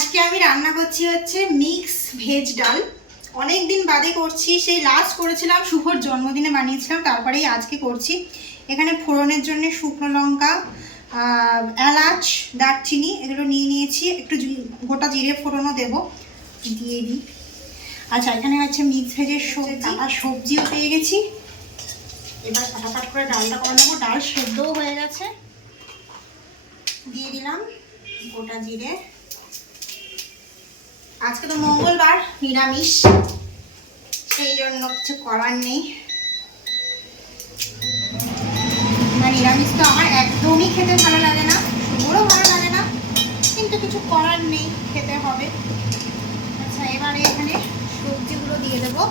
আজকে আমি রান্না করছি হচ্ছে মিক্স ভেজ ডাল। অনেক দিন বাদে করছি, সেই লাস্ট করেছিলাম শুভর জন্মদিনে বানিয়েছিলাম, তারপরেই আজকে করছি। এখানে ফোড়নের জন্য শুকনো লঙ্কা, এলাচ, দারচিনি এগুলো নিয়ে নিয়েছি। একটু গোটা জিরে ফোড়নও দেবো, দিয়ে দিই। আচ্ছা, এখানে হচ্ছে মিক্স ভেজের সবজি আর সবজিও পেয়ে গেছি। এবার ফাটাফাট করে ডালটা করে নেবো। ডাল সেদ্ধও হয়ে গেছে। দিয়ে দিলাম গোটা জিরে। আজকে তো মঙ্গলবার, নিরামিষ, সেই জন্য কিছু করার নেই। নিরামিষ তো আমার একদমই খেতে ভালো লাগে না, শুভরও ভালো লাগে না, কিন্তু কিছু করার নেই, খেতে হবে। আচ্ছা, এবারে এখানে সবজিগুলো দিয়ে দেবো।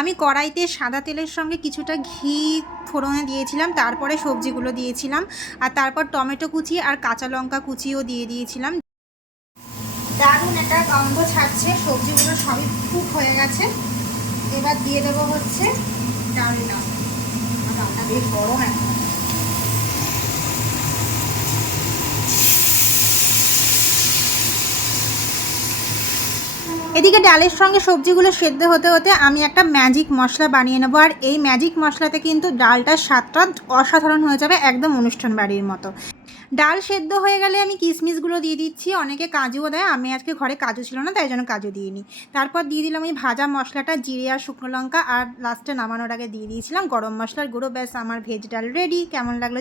আমি কড়াইতে সাদা তেলের সঙ্গে কিছুটা ঘি ফোড়নে দিয়েছিলাম, তারপরে সবজিগুলো দিয়েছিলাম, আর তারপর টমেটো কুচি আর কাঁচা লঙ্কা কুচিও দিয়ে দিয়েছিলাম। দারুণ একটা গন্ধ ছাড়ছে, সবজিগুলো সবই কুক হয়ে গেছে। এবার দিয়ে দেবো হচ্ছে ডালটা। ডালটা বেশ গরম এখন। এদিকে ডালের সঙ্গে সবজিগুলো সেদ্ধ হতে হতে আমি একটা ম্যাজিক মশলা বানিয়ে নেবো। আর এই ম্যাজিক মশলাতে কিন্তু ডালটার স্বাদটা অসাধারণ হয়ে যাবে, একদম অনুষ্ঠান বাড়ির মতো। ডাল সেদ্ধ হয়ে গেলে আমি কিশমিশগুলো দিয়ে দিচ্ছি। অনেকে কাজুও দেয়, আমি আজকে ঘরে কাজু ছিল না, তাই জন্য কাজু দিইনি। তারপর দিয়ে দিলাম ওই ভাজা মশলাটা, জিরে আর শুকনো লঙ্কা, আর লাস্টে নামানোর আগে দিয়ে দিয়েছিলাম গরম মশলার গুঁড়ো। ব্যাস, আমার ভেজ ডাল রেডি। কেমন লাগলো